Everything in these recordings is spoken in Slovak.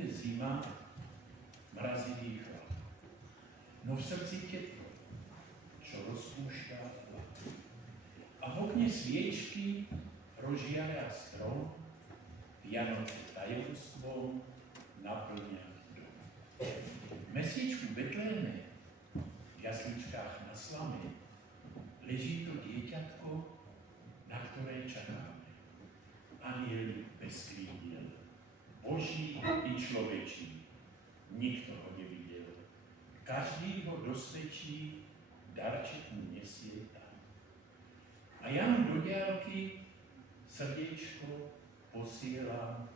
bude zima, mrazivý chlad. No v srdci teplo, čo rozpúšťa hlad. A v okne sviečky rozžiaria strom, Vianoce tajomstvom naplňa dom. V mesiečku Betléme, v jasličkách na slame, leží to dieťatko, na ktoré čakáme. Anjeli bez krídiel, Boží i človečí, nikto ho nevidel. Každý ho dosvedčí, darček mu nesie tam. A ja mu do diaľky srdiečko posielam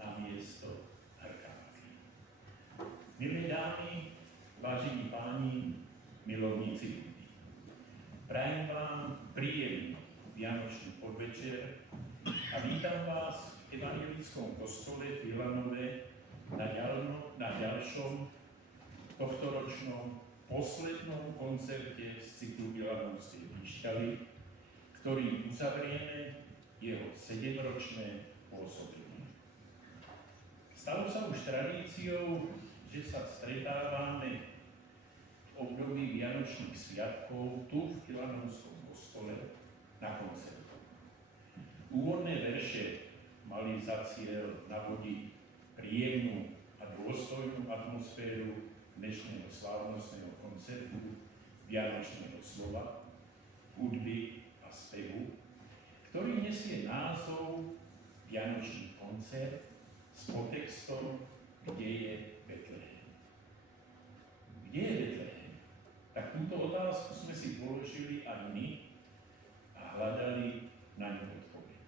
na miesto arkánky. Milé dámy, vážení páni, milovníci ľudí, prajem vám príjemný vianočný podvečer a vítam vás v evangelickom kostole v Ilanove na ďalšom tohtoročnom poslednom koncerte z cyklu Ilanovskej píšťaly, ktorým uzavrieme jeho 7-ročné pôsobenie. Stalo sa už tradíciou, že sa stretávame v období Vianočných sviatkov tu v Ilanovskom kostole na koncertu. Úvodné verše mali za cieľ navodiť príjemnú a dôstojnú atmosféru dnešného slávnostného koncertu, vianočného slova, hudby a spevu, ktorý nesie názov Vianočný koncert s podtextom Kde je Betlehem. Kde je Betlehem? Tak túto otázku sme si položili aj my a hľadali na ňu odpoveď.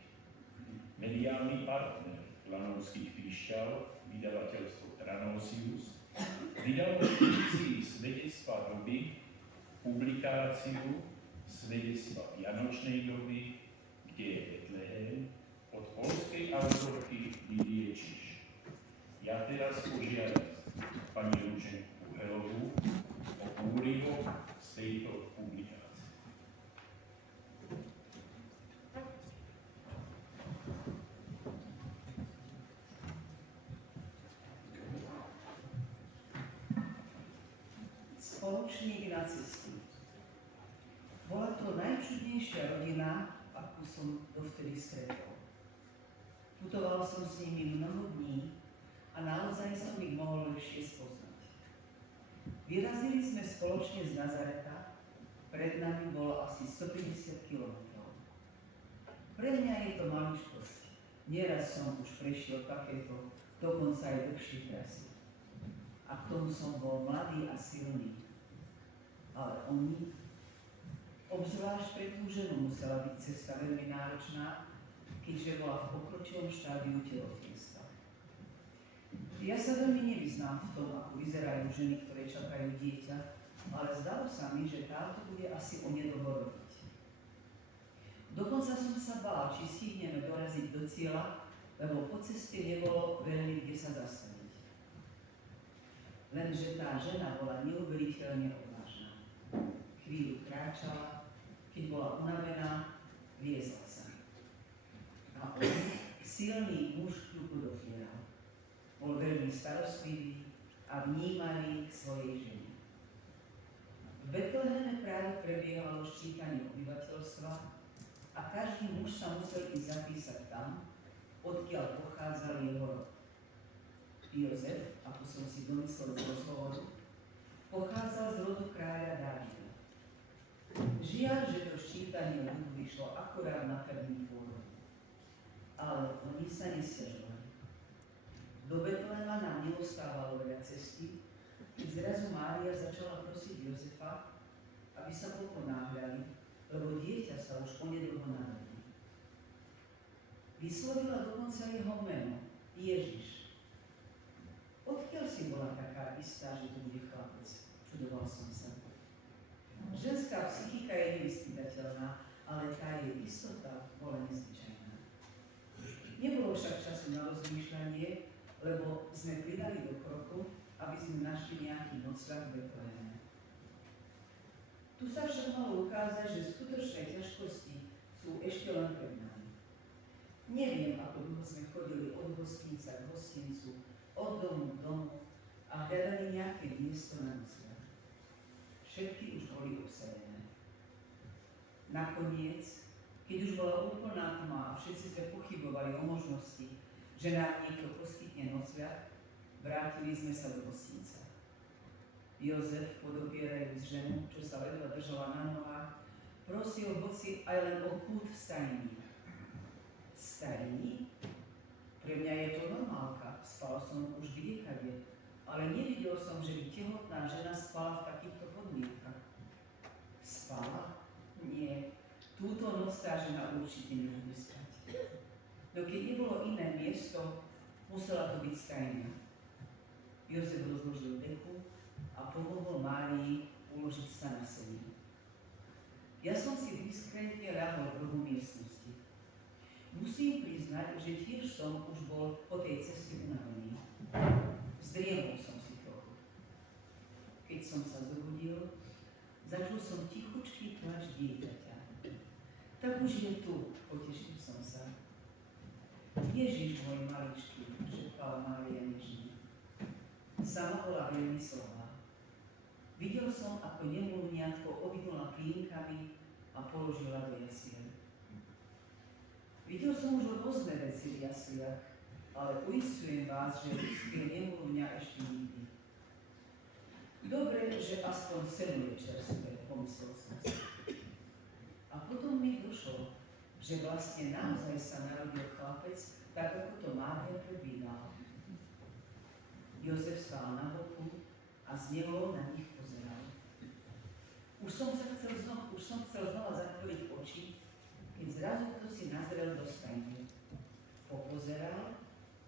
Mediálny partner Lanovských píšťal, vydavateľstvo Tranosius, vydalo v edícii Svedectva doby publikáciu Svedectva Vianočnej doby, Kde je Betlehem, od poľskej autorky Lidie Čiž. Ja teraz požiadam pani Ruženku Helovú o úryvok z tejto publikácie. Spoločník na cestu. Bola to najčudnejšia rodina, akú som dovtedy stretol. Putoval som s nimi mnoho dní a naozaj som ich mohol lepšie spoznať. Vyrazili sme spoločne z Nazareta, pred nami bolo asi 150 kilometrov. Pre mňa je to maličkosť. Nieraz som už prešiel takéto, dokonca aj dlhšie trasy. A k tomu som bol mladý a silný. Ale oni, obzvlášť pre tú ženu, musela byť cesta veľmi náročná, keďže bola v pokročilom štádiu tehotenstva. Ja sa veľmi nevyznám v tom, ako vyzerajú ženy, ktoré čakajú dieťa, ale zdalo sa mi, že táto bude asi onedlho rodiť. Dokonca som sa bála, či stihneme doraziť do cieľa, lebo po ceste nebolo veľmi kde sa zastaviť. Lenže tá žena bola neuveriteľne odvážna. Chvíľu kráčala, keď bola unavená, viezla sa. A on, silný muž, ju podopieral. Bol veľmi starostlivý a vnímavý k svojej žene. V Betleheme práve prebiehalo ščítanie obyvateľstva a každý muž sa musel ísť zapísať tam, odkiaľ pochádzal jeho rod. Jozef, ako som si domyslel z rozhovoru, pochádzal z rodu kráľa Dávida. Žiaľ, že to ščítanie ľudu vyšlo akurát na termín pôrodu. Ale oni sa nesťažovali. Do Betlehema nám neostávalo veľa cesty, keď zrazu Mária začala prosiť Jozefa, aby sa poponáhľali, lebo dieťa sa už onedlho narodí. Vyslovila dokonca jeho meno, Ježiš. Odkiaľ si bola taká istá, že to bude chlapec? Čudoval som sa. Ženská psychika je nevyspytateľná, ale tá jej istota bola nezvyčajná. Nebolo však času na rozmýšľanie, lebo sme pridali do kroku, aby sme našli nejaký nocľah v Betleheme. Tu sa však malo ukázať, že skutočné ťažkosti sú ešte len pred nami. Neviem, ako dlho sme chodili od hostinca k hostincu, od domu hľadali nejaké miesto na nocľah. Všetky už boli obsadené. Nakoniec, keď už bola úplná tma a všetci sme pochybovali o možnosti, že nám niekto poskytne nocľah, vrátili sme sa do hostinca. Jozef, podopierajúc ženu, čo sa ledva držala na nohách, prosil hoci aj len o kút v stajni. Stajni? Pre mňa je to normálka, spal som už kdekade, ale nevidel som, že by tehotná žena spala v takýchto podmienkach. Spala? Nie. Túto noc tá žena určite nebude spať. No keď nebolo iné miesto, musela to byť stajňa. Jozef rozložil deku a pomohol Márii uložiť sa na sení. Ja som si diskrétne ľahol v rohu miestnosti. Musím priznať, že tiež som už bol po tej ceste unavený. Zdriemol som si trochu. Keď som sa zobudil, začul som tichučký plač dieťaťa. Tak už je tu, potešil som sa. Ježiš môj maličký, šepkala Mária nežne. Sama bola veľmi slabá. Videl som, ako nemluvniatko ovidula plienkami a položila do jasiel. Videl som už rôzne veci v jasliach, ale uisťujem vás, že ľudské nemluvňa ešte nikdy. Dobre, že aspoň seno je čerstvé, pomyslel som si. A potom mi došlo, že vlastne naozaj sa narodil chlapec, tak ako to Mária predvídala. Jozef stál na boku a znelo na nich pozeral. Už som chcel znova zatvoriť oči, keď zrazu kto si nazrel do stajne. Popozeral,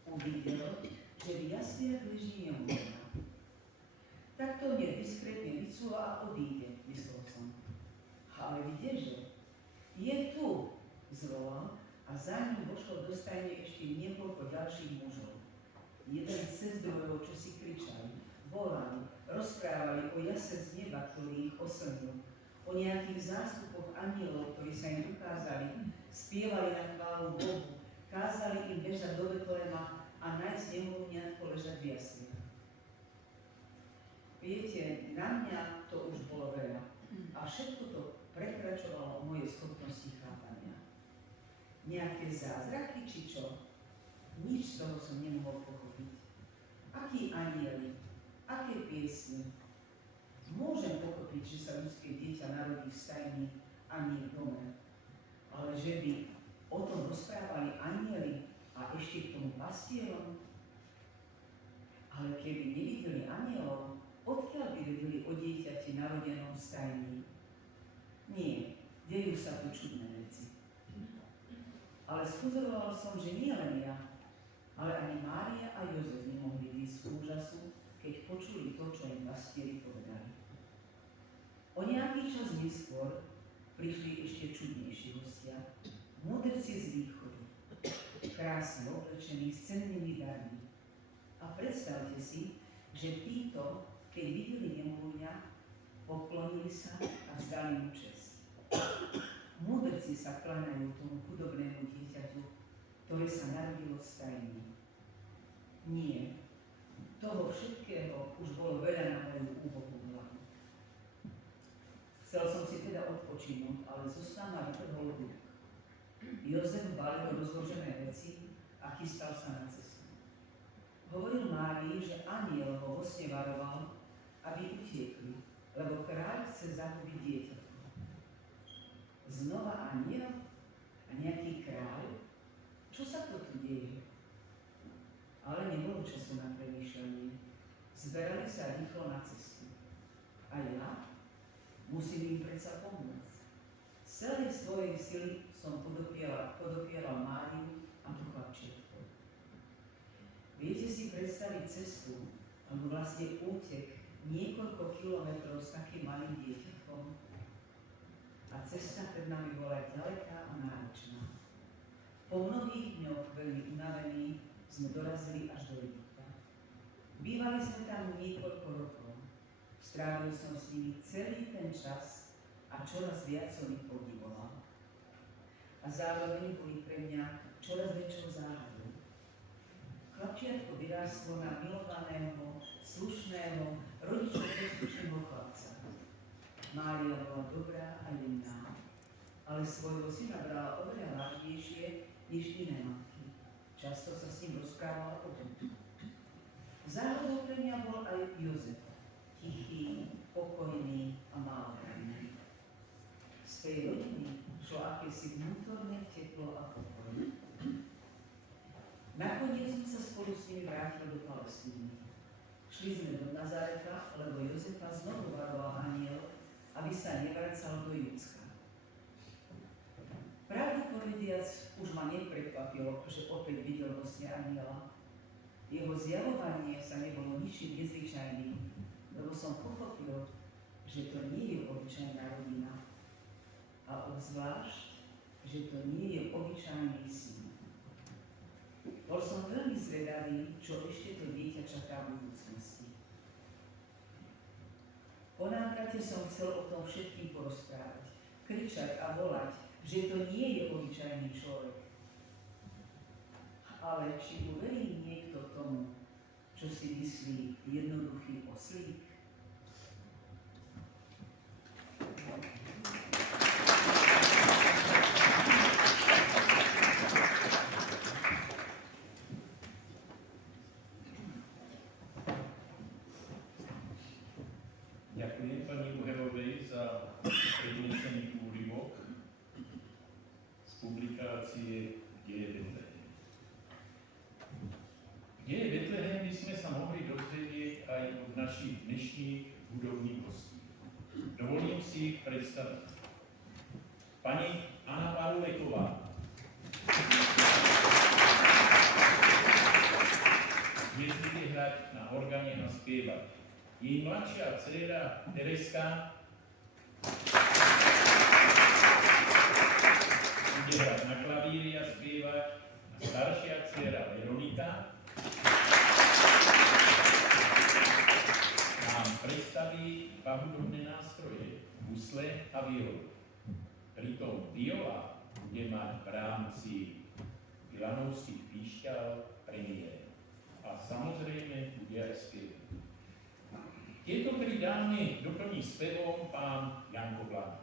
uvidel, že v jasliach leží nemluvňa. Tak to mne diskrétne vycúva a odíde, myslel som. Ale kdeže? Je tu, zvolal a za ním vošlo do stajne ešte niekoľko ďalších mužov. Jeden cez druhého, čo si kričali, volali, rozprávali o jase z neba, ktorý ich oslnil, o nejakých zástupoch anielov, ktorí sa im ukázali, spievali na chválu Bohu, kázali im bežať do Betlema a nájsť nemluvňatko ležať v jasliach. Viete, na mňa to už bolo veľa a všetko to prekračovalo moje schopnosti chápania. Nejaké zázraky či čo? Nič z toho som nemohol pochopiť. Akí anieli? Aké piesne? Môžem pochopiť, že sa ľudské dieťa narodí v stajni a nie v dome. Ale že by o tom rozprávali anieli a ešte k tomu pastierom? Ale keby nevideli anielov, odkiaľ by vedeli o dieťati narodenom v stajni? Nie, dejú sa tu čudné veci. Ale spozoroval som, že nie len ja, ale ani Mária a Jozef nemohli výjsť z úžasu, keď počuli to, čo im pastieri povedali. O nejaký čas neskôr prišli ešte čudnejší hostia, mudrci z východu, krásne oblečení s cennými darmi. A predstavte si, že títo, keď videli nemluvňa, poklonili sa a vzdali mu česť. Mudrci sa kláňajú tomu chudobnému dieťaťu, ktoré sa narodilo v stajni. Nie, toho všetkého už bolo veľa na moju úbohú hlavu. Chcel som si teda odpočinúť, ale zostal ma vytrhol duch. Jozef balil rozložené veci a chystal sa na cestu. Hovoril Márii, že anjel ho vo sne varoval, aby utiekli, lebo kráľ chce zahubiť dieťatko. Znova anjel? A nejaký kráľ? Čo sa to tu deje? Ale nebolo času na premýšľanie. Zberali sa rýchlo na cestu. A ja? Musím im predsa pomôcť. Z celej svojej sily som podopieral Máriu a to chlapčiatko. Viete si predstaviť cestu, alebo vlastne útek niekoľko kilometrov s takým malým dieťatkom? A cesta pred nami bola ďaleká a náročná. Po mnohých dňoch veľmi unavení sme dorazili až do Egypta. Bývali sme tam niekoľko rokov. Strávil som s nimi celý ten čas a čoraz viac som ich obdivoval. A zároveň boli pre mňa čoraz väčšou záhadou. Chlapčiatko vyrástlo na milovaného, slušného slušného, rodičov poslušného chlapca. Mária bola dobrá a jemná, ale svojho syna brala oveľa vážnejšie než iné matky. Často sa s ním rozprávala o tom. Záhodou pre mňa bol aj Jozef, tichý, pokojný a malohravý. Z tej rodiny šlo akési vnútorné teplo a pokoj. Nakoniec sme sa spolu s nimi vrátili do Palestíny. Šli sme do Nazareta, lebo Jozefa znovu varoval anjel, aby sa nevracal do Judska. Pravdu povediac, už ma neprekvapilo, že opäť videl vo sne anjela. Jeho zjavovanie sa nebolo ničím nezvyčajným, lebo som pochopil, že to nie je obyčajná rodina. A obzvlášť, že to nie je obyčajný syn. Bol som veľmi zvedavý, čo ešte to dieťa čaká v budúcnosti. Po návrate som chcel o tom všetkým porozprávať, kričať a volať, že to nie je obyčajný človek. Ale či uverí niekto tomu, čo si myslí jednoduchý oslík? Ďakujem pani Buherovej za prednesený úryvok z publikácie Kde je Betlehem. Kde je Betlehem by sme sa mohli dozvedieť aj od našich dnešných hudobných hostí. Dovolím si ich predstaviť. Pani Anna Paruleková. Dnes bude hrať na organe a spievať. Jej mladšia dcéra Tereska bude hrať na klavíri a spievať, a staršia dcéra Veronika nám predstaví dva hudobné nástroje, husle a violu. Pritom viola bude mať v rámci Ilanovských píšťal premiéru. A samozrejme bude aj spievať. Tieto tri dámy doplní spevom pán Janko Blana.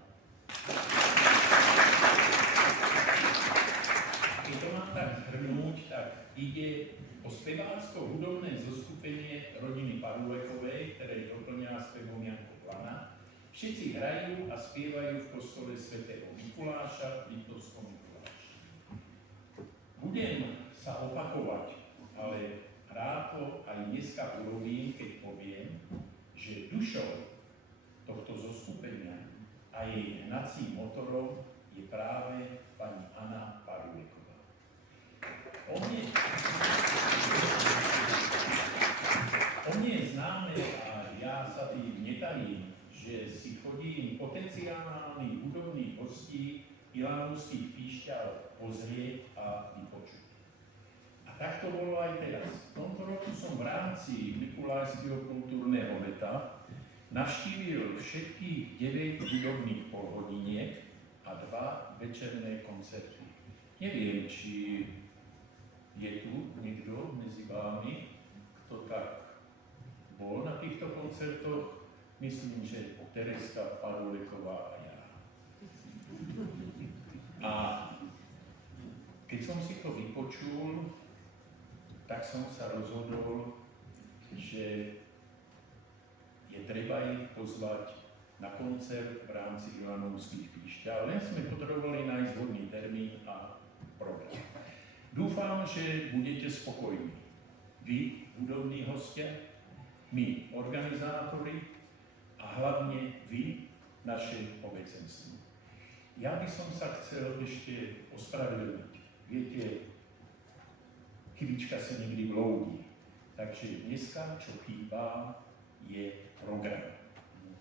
Keď to mám tak zhrnúť, tak ide o spevácko-hudobné zoskupenie rodiny Parulekovej, ktoré doplňa spevom Janko Blana. Všetci hrajú a spievajú v kostole svätého Mikuláša v Liptovskom Mikuláši. Budem sa opakovať, ale rád to aj dneska urobím, keď poviem, že dušou tohto zoskupenia a jej hnacím motorom je práve pani Anna Paruleková. O mne je známe a ja sa tým netajím, že si chodím potenciálnych hudobných hostí Ilanovských píšťal pozrieť a vypočuť. A tak to bolo aj teraz. V tomto roku som v rámci Mikulášskeho kultúrneho leta navštívil všetkých 9 hudobných polhodiniek a 2 večerné koncerty. Neviem, či je tu niekto medzi vámi, kto tak bol na týchto koncertoch. Myslím, že Tereska Paruleková a ja. A keď som si to vypočul, tak som sa rozhodol, že je treba ich pozvať na koncert v rámci Ilanovských píšťal. Len sme potrebovali nájsť vhodný termín a program. Dúfam, že budete spokojní. Vy, hudobní hostia, my, organizátori a hlavne vy, naše obecenstvo. Ja by som sa chcel ešte ospravedlniť. Viete, chybička sa niekdy vloudí. Takže dneska, čo chýba, je program.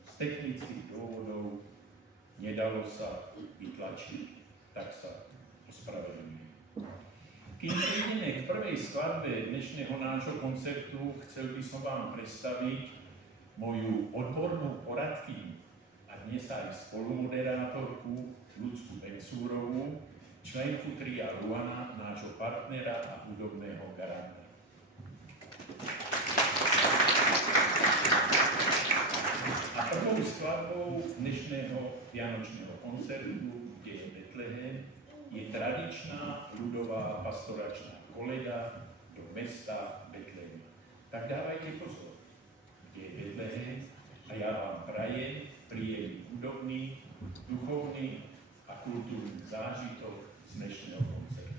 Z technických dôvodov nedalo sa vytlačiť, tak sa ospravedlňujem. Kým prejdeme k prvej skladbe dnešného nášho koncertu, chcel by som vám predstaviť moju odbornú poradkyňu a dnes aj spolumoderátorku Ľudsku Bencúrovú, členku tria Ruana, nášho partnera a hudobného garanta. dnešného vianočného koncertu, kde je Betlehem, je tradičná ľudová pastoračná koleda do mesta Betlehem. Tak dávajte pozor, kde je Betlehem, a ja vám prajem príjemný hudobný, duchovný a kultúrny zážitok z dnešného koncertu.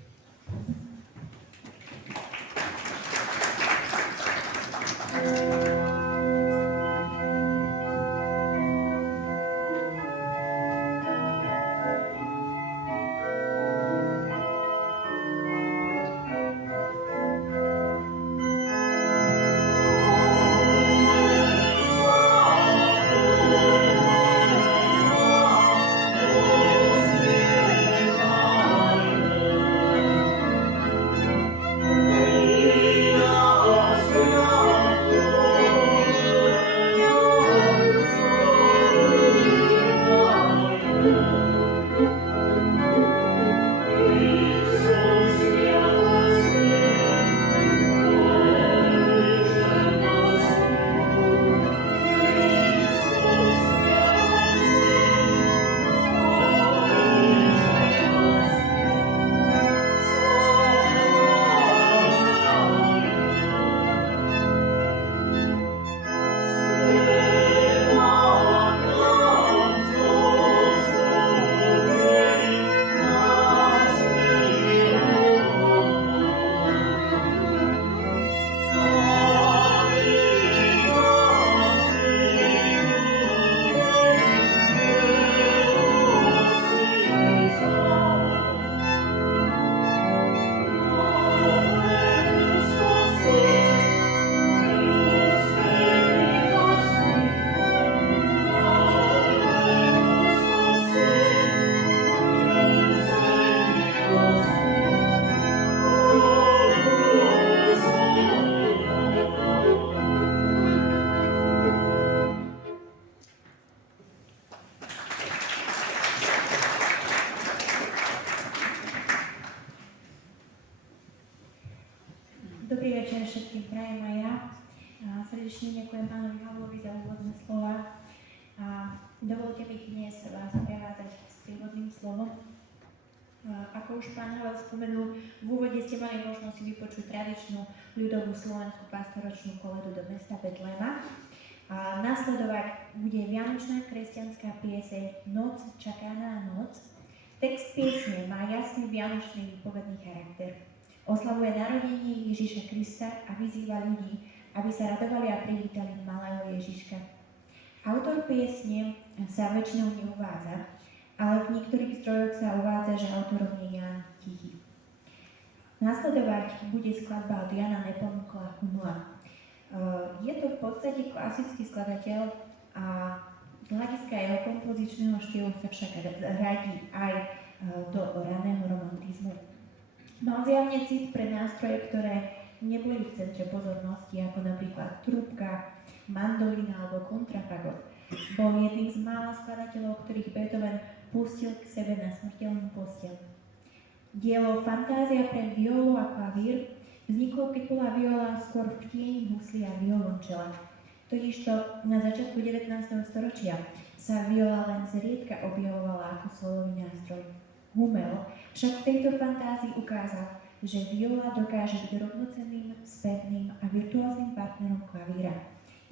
Dobrý večer všetkým, prajem aj ja. Srdečne ďakujem pánovi Havlovi za úvodné slova. Dovolte mi dnes vás prevádzať s prívodným slovom. Ako už pán Havel spomenul, v úvode ste mali možnosť vypočuť tradičnú ľudovú slovenskú pastoračnú koledu do mesta Betlema. Nasledovať bude vianočná kresťanská pieseň Noc čakaná noc. Text piesne má jasný vianočný výpovedný charakter. Oslavuje narodenie Ježiša Krista a vyzýva ľudí, aby sa radovali a privítali malého Ježiška. Autor piesne sa väčšinou neuvádza, ale v niektorých zdrojoch sa uvádza, že autorom je Ján Tichý. Nasledovať bude skladba od Jana Neponukla Humla. Je to v podstate klasický skladateľ a z hľadiska jeho kompozičného štýlu sa však radí aj do raného romantizmu. Mal zjavne cit pre nástroje, ktoré neboli v centre pozornosti, ako napríklad trúbka, mandolína alebo kontrafagot. Bol jedným z mála skladateľov, ktorých Beethoven pustil k sebe na smrteľnú posteľ. Dielo Fantázia pre violu a klavír vzniklo, keď bola viola skôr v tieni husly a violončela. Totižto na začiatku 19. storočia sa viola len zriedka objavovala ako solový nástroj. Hummel však v tejto fantázii ukázal, že viola dokáže byť rovnocenným, spevným a virtuóznym partnerom klavíra,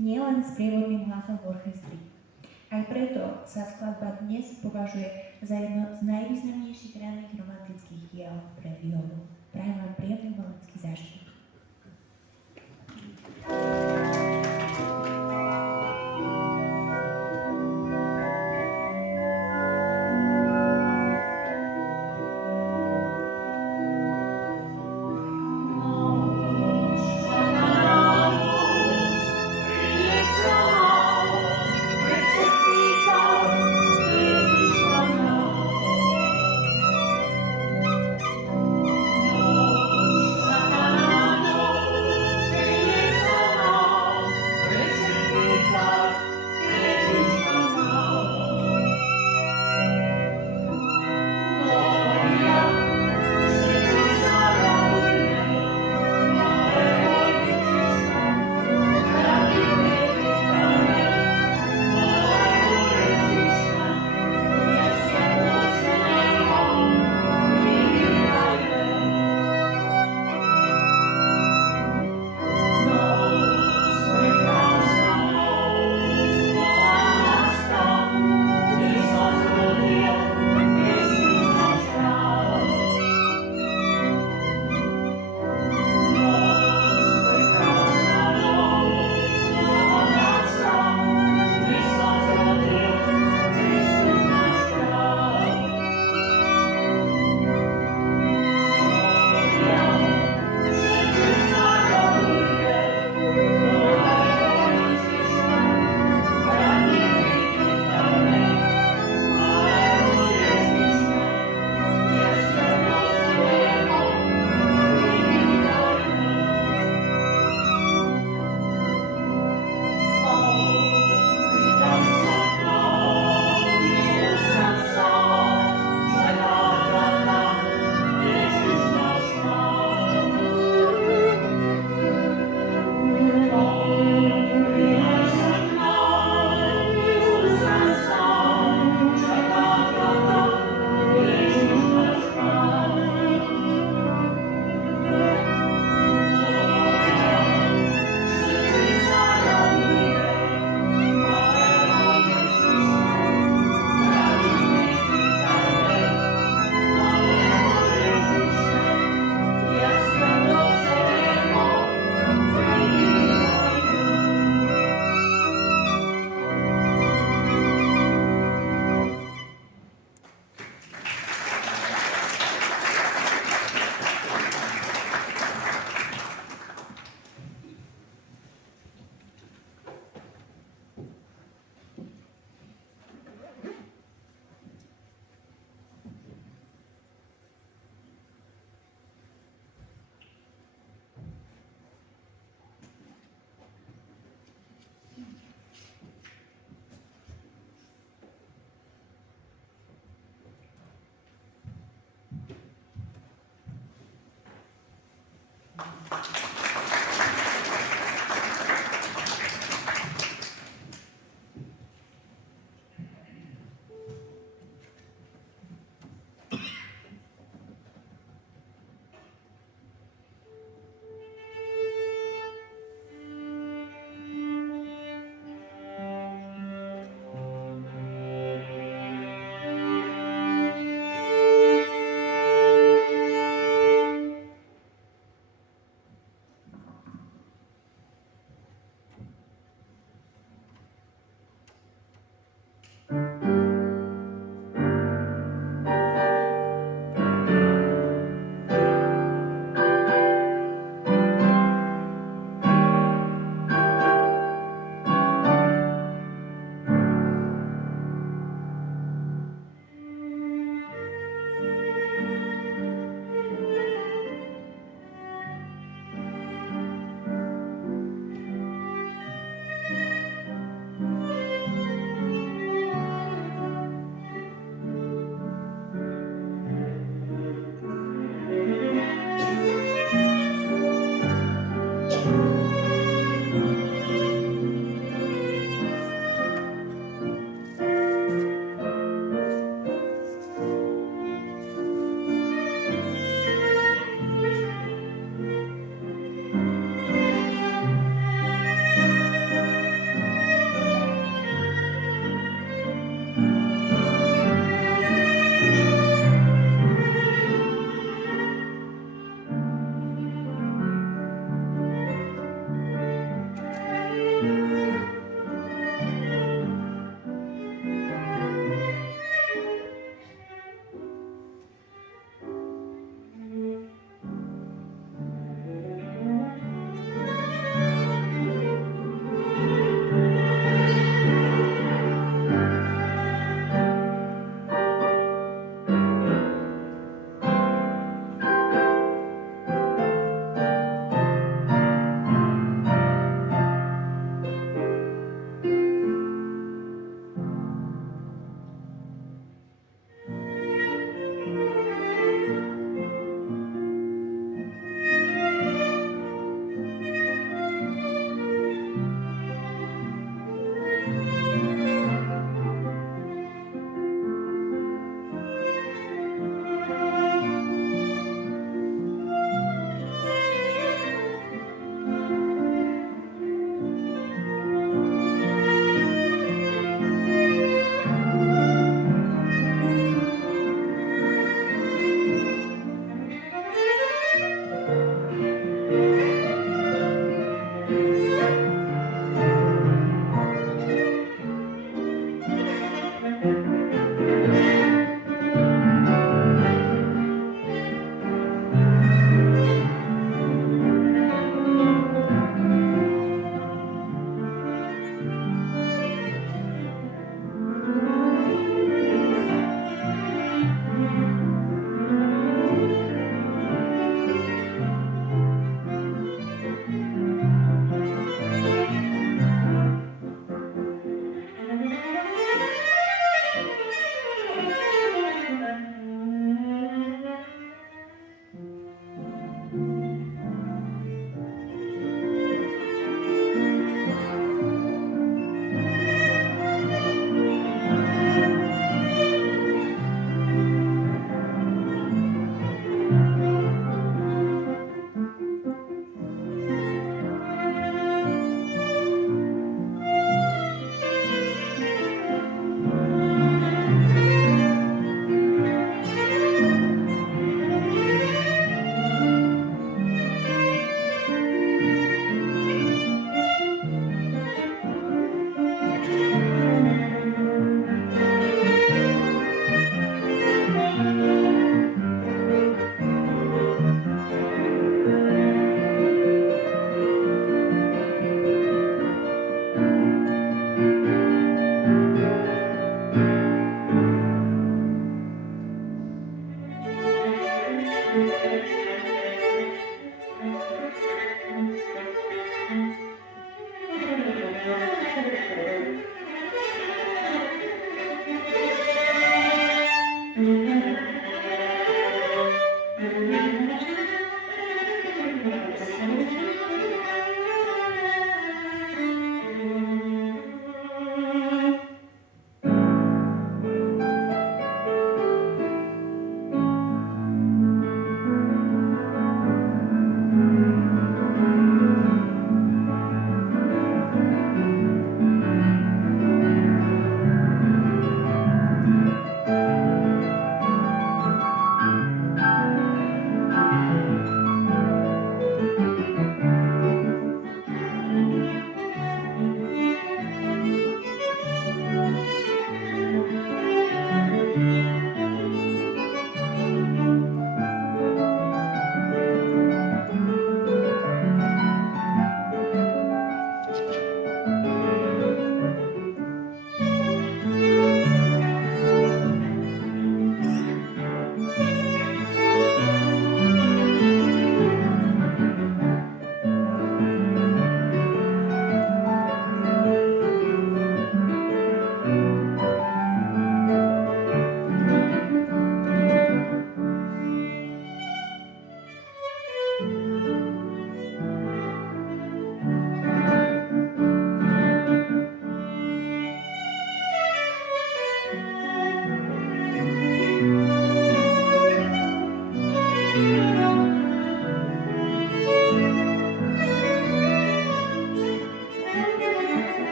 nielen s prievodným hlasom v orchestri. Aj preto sa skladba dnes považuje za jedno z najvýznamnejších ranných romantických diel pre violu. Prajem vám príjemný umelecký zážitok. Čakaná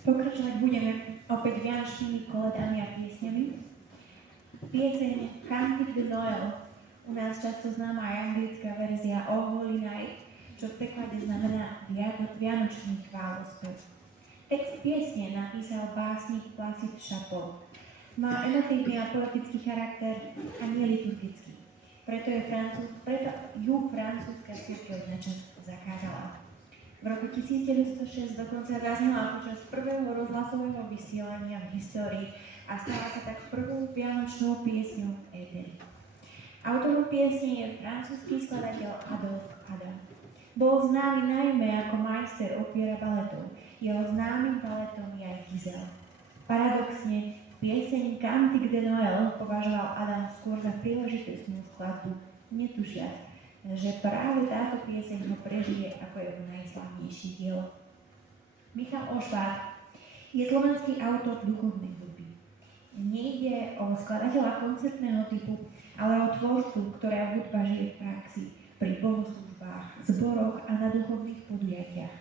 Pokračovať budeme opäť vianočnými koledami a piesňami. Pieseň Cantique de Noël, u nás často známa aj anglická verzia O Holy Night, čo v preklade znamená vianočný chválospev. Text piesne napísal básnik Placide Chapot. Má emotívny a poetický charakter a nie liturgický. Preto ju francúzska cirkev načas zakázala. V roku 1906 dokonca zaznela počas prvého rozhlasového vysielania v histórii a stala sa tak prvou vianočnou piesňou v éteri. Autorom piesne je francúzsky skladateľ Adolphe Adam. Bol známy najmä ako majster opiera baletov. Jeho známym baletom je aj Giselle. Paradoxne, pieseň Cantique de Noël považoval Adam skôr za príležitostnú skladbu, netušiac, že práve táto pieseň ho prežije ako jeho najslavnejšie dielo. Michal Ošvát je slovenský autor duchovnej hudby. Nejde o skladateľa koncertného typu, ale o tvorcu, ktorá hudba žije v praxi, pri bohoslužbách, zboroch a na duchovných podujatiach.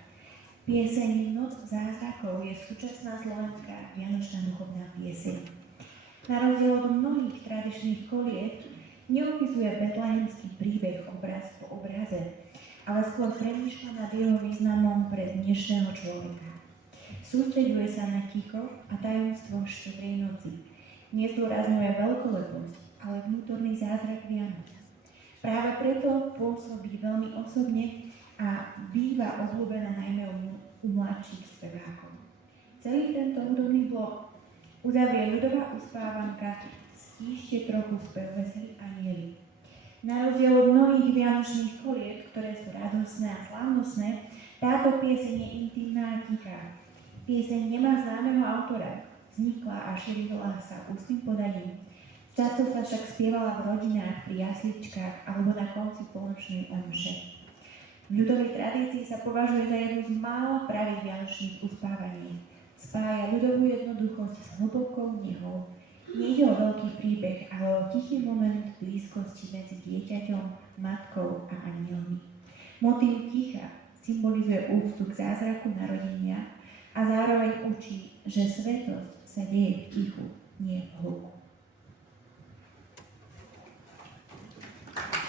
Pieseň Noc zázrakov je súčasná slovenská vianočná duchovná pieseň. Na rozdiel od mnohých tradičných koliet neopisuje betlehemský príbeh obraz po obraze, ale skôr premýšľa nad jeho významom pre dnešného človeka. Sústreďuje sa na ticho a tajomstvo Štedrej noci. Nezdôrazňuje veľkoleposť, ale vnútorný zázrak Vianoc. Práve preto pôsobí veľmi osobne a býva obľúbená najmä u mladších spevákov. Celý tento hudobný blok uzavrie ľudová uspávanka Stíšte trochu spev Veselí anjeli. Na rozdiel od mnohých vianočných koliet, ktoré sú radosné a slávnostné, táto pieseň je intimná a tichá. Pieseň nemá známeho autora, vznikla a šírila sa ústnym podaním. Často sa však spievala v rodinách, pri jasličkách alebo na konci polnočnej omše. V ľudovej tradícii sa považuje za jednu z mála pravých vianočných uspávaní. Spája ľudovú jednoduchosť s hlbokou nehou. Nejde o veľký príbeh, ale o tichý moment blízkosti medzi dieťaťom, matkou a anielmi. Motív ticha symbolizuje úctu k zázraku narodenia a zároveň učí, že svetosť sa deje v tichu, nie v hluku. Thank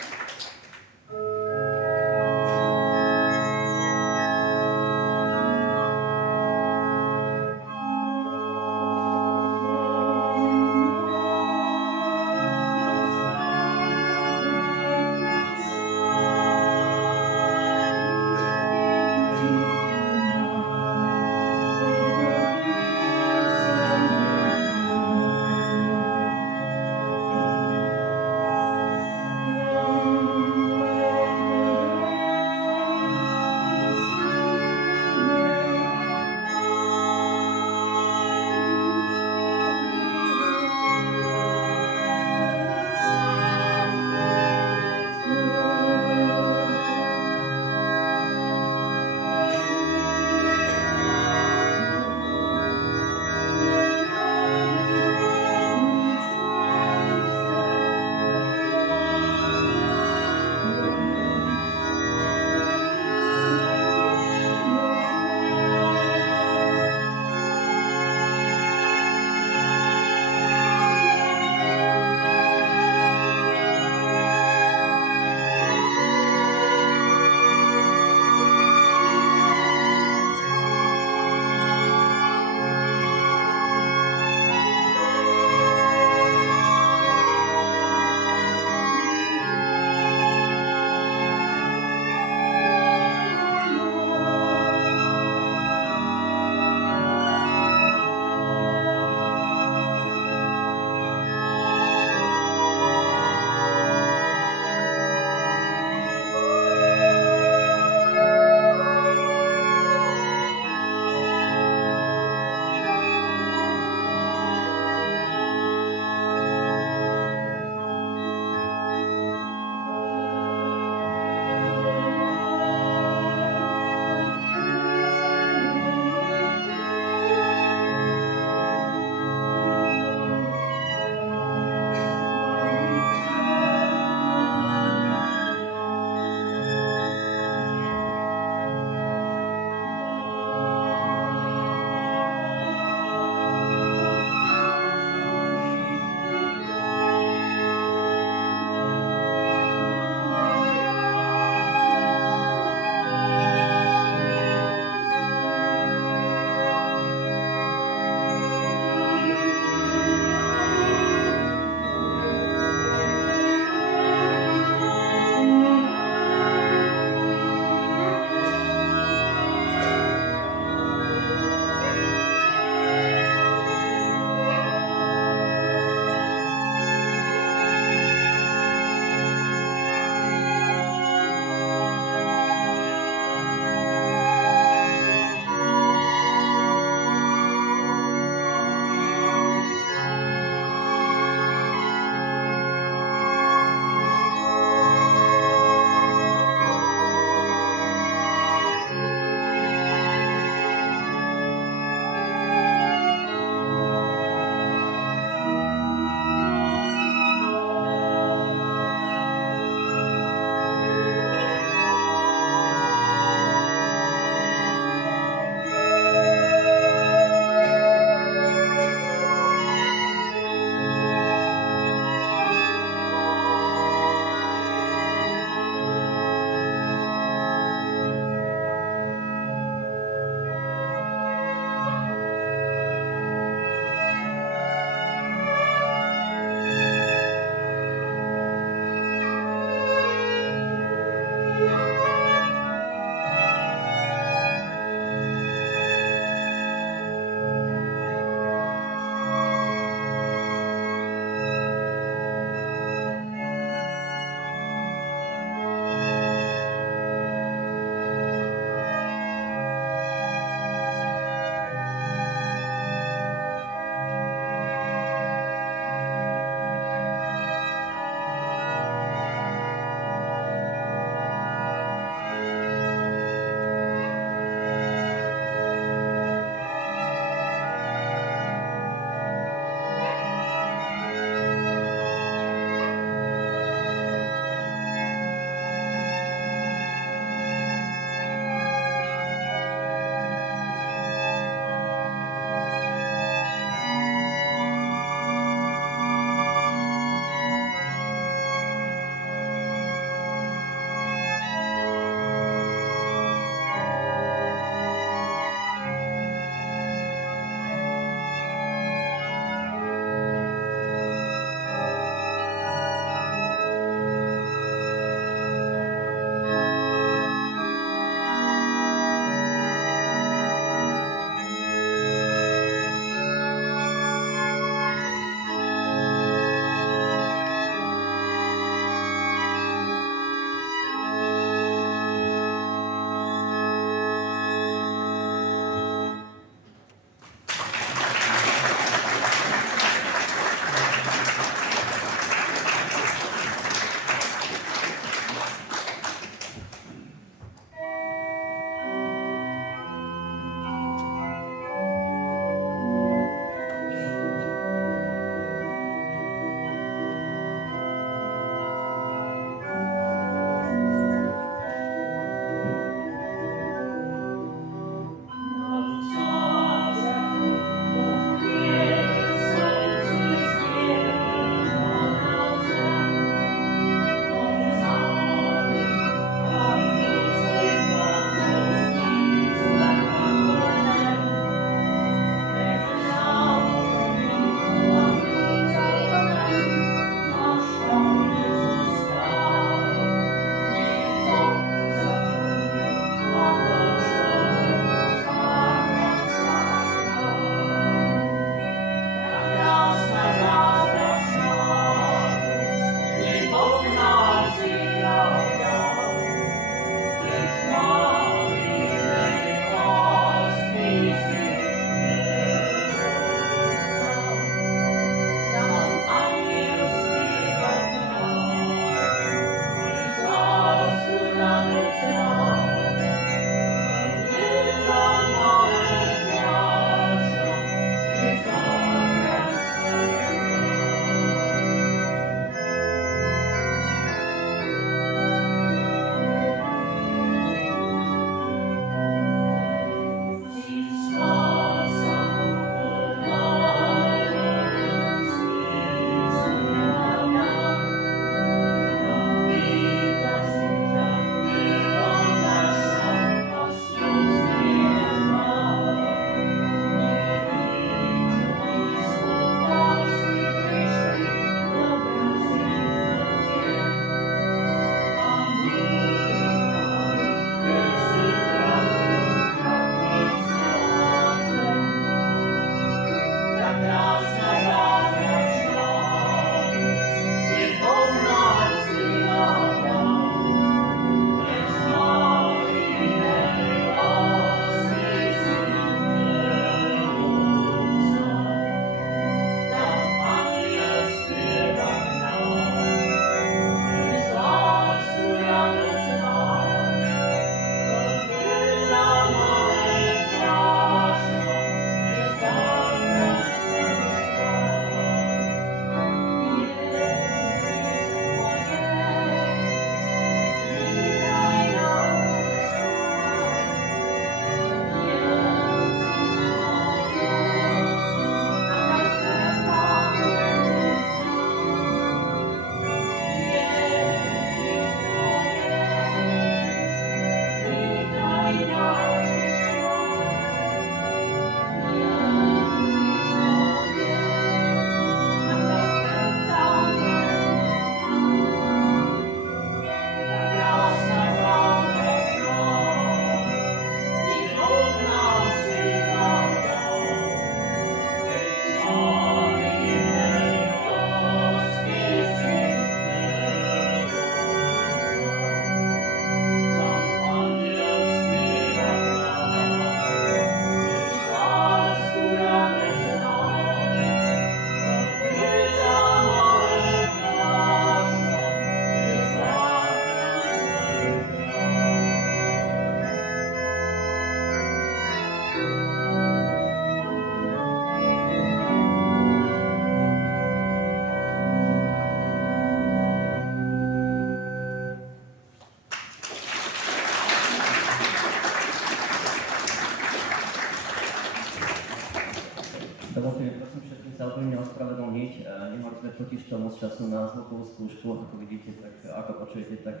Dovolte mi prosím všetkým sa úplne ospravedlniť. Nemali sme totiž to moc času na zvukovú skúšku, ako vidíte, tak ako počujete, tak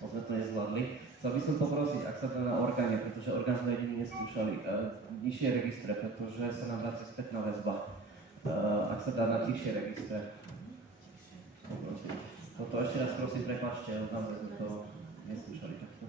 sme to nezvládli. Chcel by som poprosiť, ak sa dá na orgáne, pretože orgán sme jediný neskúšali, nižšie registre, pretože sa nám dá cez spätná väzba. Ak sa dá na tichšie registre. Poprosiť. Toto ešte raz prosím, prepáčte, orgán sme to neskúšali takto.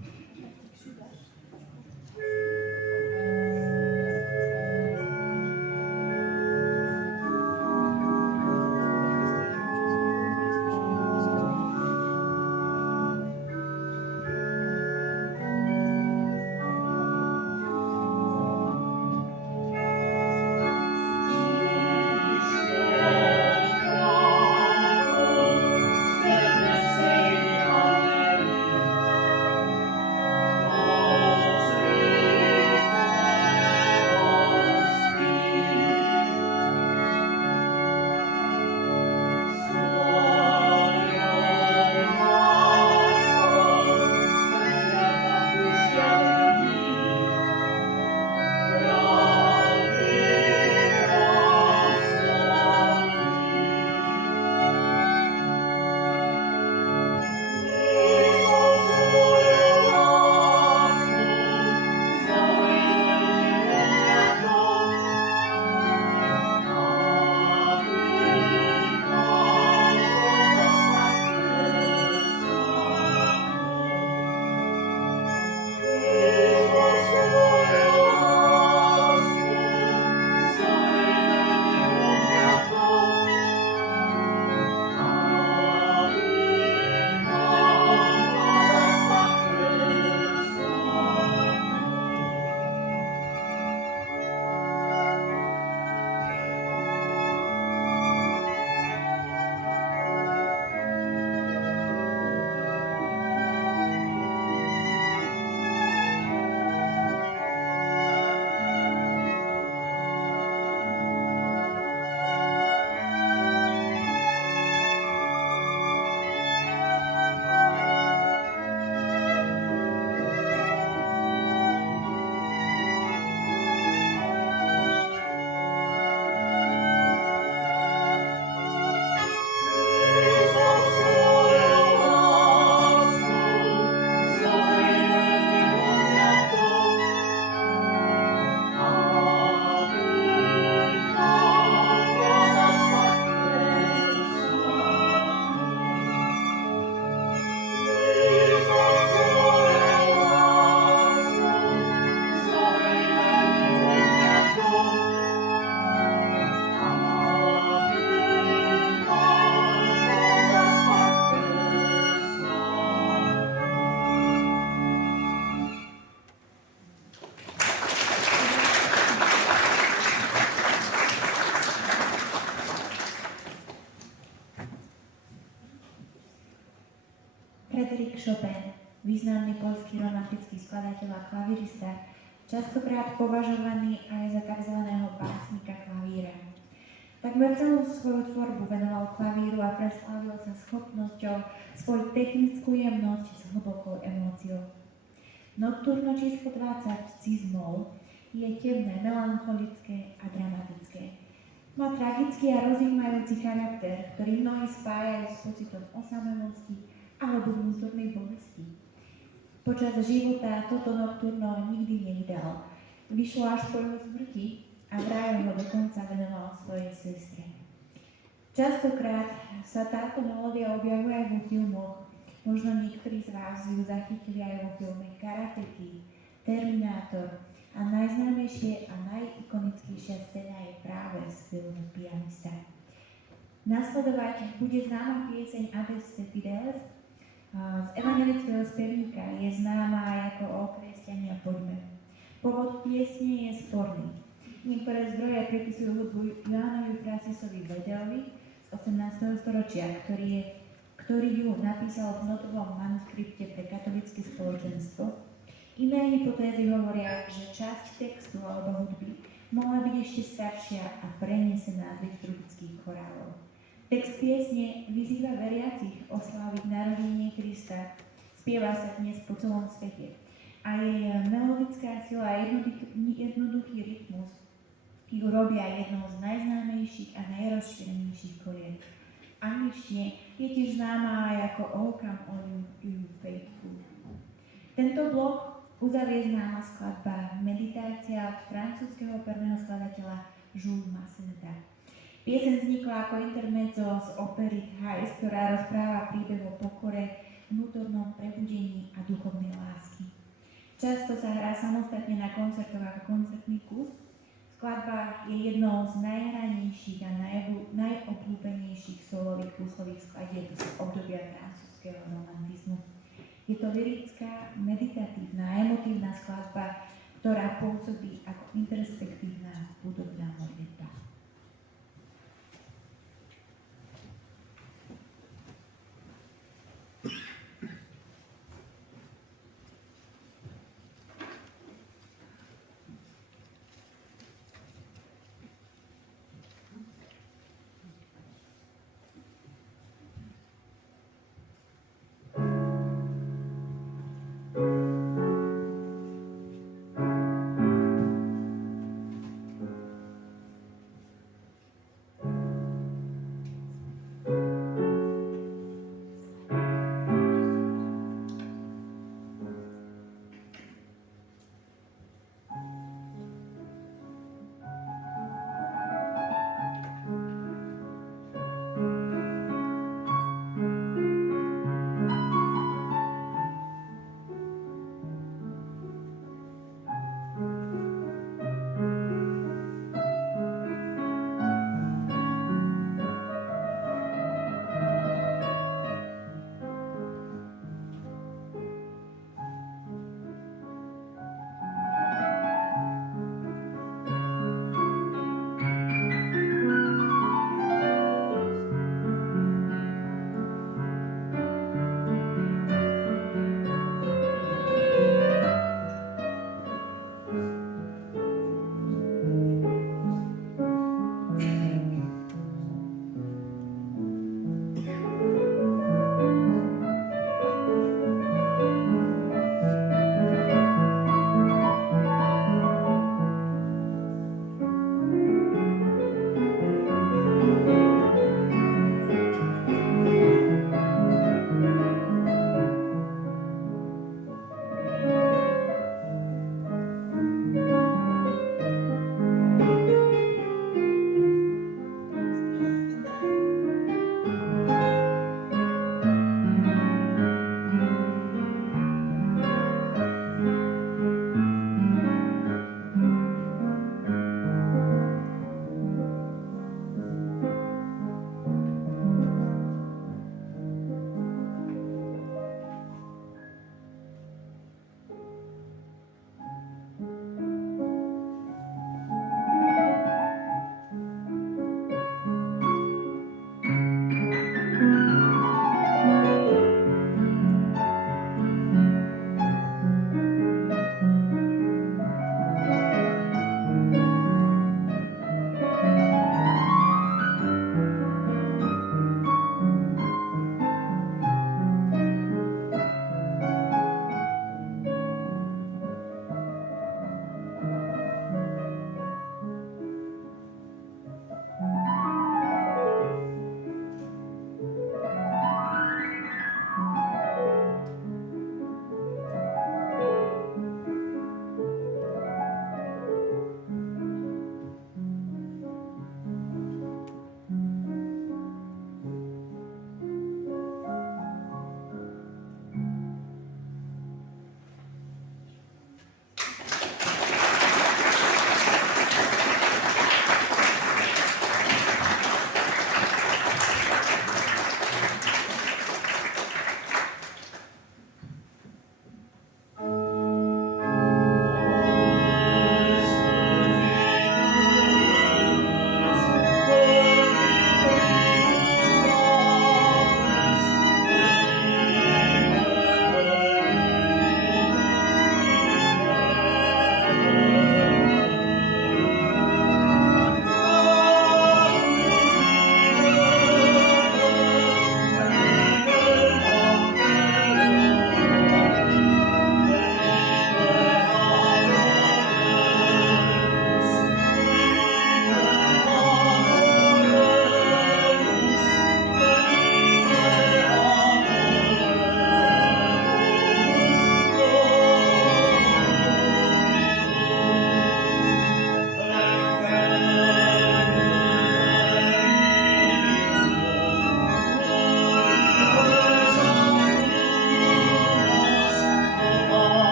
Frédéric Chopin, významný poľský romantický skladateľ a klavirista, častokrát považovaný aj za tzv. Básnika klavíra. Takmer celú svoju tvorbu venoval klavíru a preslávil sa schopnosťou spojiť technickú jemnosť s hlbokou emóciou. Nocturno číslo 20 C-moll je temné, melancholické a dramatické. Má tragický a rozjímajúci charakter, ktorý mnohí spájajú s pocitom osamelosti alebo vnútornej bolesti. Počas života toto nocturno nikdy nevydal. Vyšlo až po jeho smrti a vraj ho dokonca venoval svojej sestre. Častokrát sa táto melódia objavuje aj vo filmoch. Možno niektorí z vás ju zachytili aj vo filme Karate Kid, Terminátor a najznámejšia a najikonickejšia scéna je práve z filmu Pianista. Nasledovať bude známa pieseň Adeste Fideles z evangelického spevníka, je známa ako O kresťania poďme. Pôvod piesne je sporný. Niektoré zdroje pripisujú hudbu Johannovi Francisovi Bedelovi z 18. storočia, ktorý ju napísal v notovom manuskripte pre katolické spoločenstvo. Iné hypotézy hovoria, že časť textu alebo hudby mohla byť ešte staršia a prenesená z liturgických chorálov. Text piesne vyzýva veriacich osláviť narodenie Krista, spieva sa dnes po celom svete a jej melodická sila a jednoduchý rytmus ju robia jednou z najznámejších a najrozšírenejších koliek. V angličtine je tiež známa aj ako All Come All You Faithful. Tento blok uzavrie známa skladba Meditácia od francúzskeho operného skladateľa Jules Masseneta. Pieseň vznikla ako intermezzo z opery Thais, ktorá rozpráva príbeh o pokore, vnútornom prebudení a duchovnej lásky. Často sa hrá samostatne na koncertoch ako koncertný kus. Skladba je jednou z najhranejších a najobľúbenejších solových kusových skladieb z obdobia francúzskeho romantizmu. Je to lyrická, meditatívna a emotívna skladba, ktorá pôsobí ako introspektívna hudobná modlitba.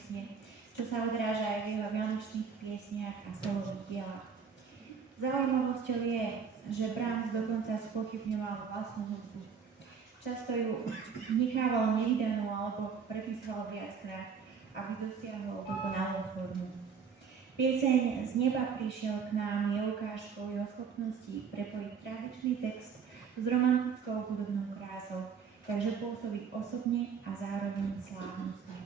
piesne, čo sa odráža aj v jeho vianočných piesniach a solových dielach. Zaujímavosťou je, že Brahms dokonca spochybňoval vlastnú hudbu. Často ju nechával nevydanú alebo prepisoval viackrát, aby dosiahol dokonalú formu. Pieseň Z neba prišiel k nám je ukážkou jeho schopností prepojiť tradičný text s romantickou hudobnou krásou, takže pôsobí osobne a zároveň slávnostne.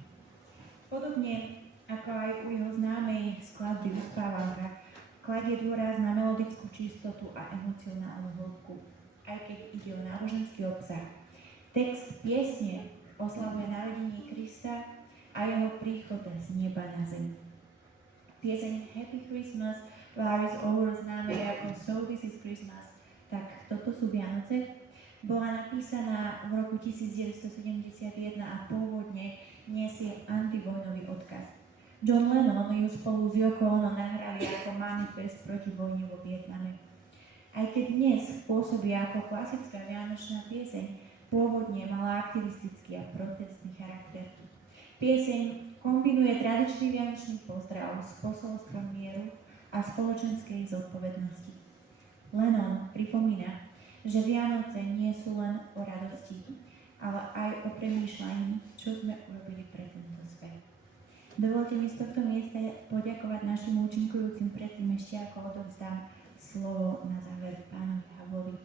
Podobne ako aj u jeho známej skladby Uspávanka, kladie dôraz na melodickú čistotu a emocionálnu hĺbku, aj keď ide o náboženský obsah. Text piesne oslavuje narodenie Krista a jeho príchod z neba na zem. Pieseň Happy Christmas varies over známe ako So This Is Christmas, tak toto sú Vianoce, bola napísaná v roku 1971 a pôvodne nesie antivojnový odkaz. John Lennon ju spolu s Yoko Ono nahrali ako manifest proti vojne vo Vietname. Aj keď dnes pôsobí ako klasická vianočná pieseň, pôvodne mala aktivistický a protestný charakter. Pieseň kombinuje tradičný vianočný pozdrav s posolstvom mieru a spoločenskej zodpovednosti. Lennon pripomína, že Vianoce nie sú len o radosti, ale aj o premýšľaní, čo sme urobili pre tento svet. Dovolte mi z tohto miesta poďakovať našim účinkujúcim predtým ešte ako odovzdám slovo na záver pánovi Havlovi.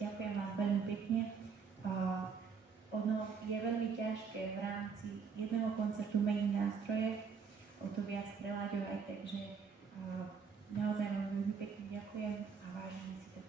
Ďakujem vám veľmi pekne. Ono je veľmi ťažké v rámci jedného koncertu meniť nástroje, o to viac preľaďovať, takže naozaj vám veľmi pekne ďakujem a vážim si to.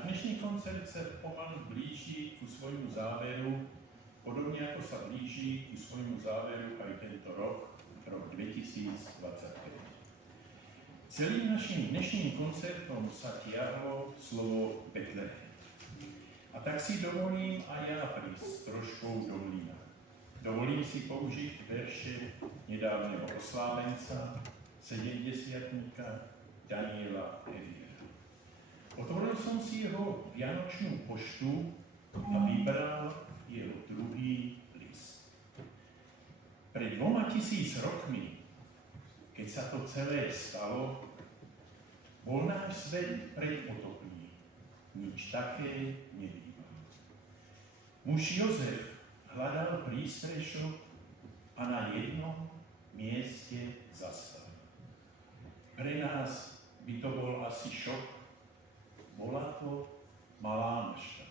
Náš dnešný koncert sa pomaly blíži ku svojmu záveru, podobne ako sa blíži ku svojmu záveru aj tento rok 2025. Celým našim dnešným koncertom sa tiahlo slovo Betlehem. A tak si dovolím aj ja prísť troškou do mlyna. Dovolím si použiť verše nedávneho oslávenca, 70-tníka Daniela Heriera. Otvoril som si jeho vianočnú poštu a vybral jeho druhý list. Pred 2000 rokmi, keď sa to celé stalo, bol náš svet predpotopný. Nič také nebývalo. Muž Jozef hľadal prístrešok a na jednom mieste zastal. Pre nás by to bol asi šok. Bola to malá mašta.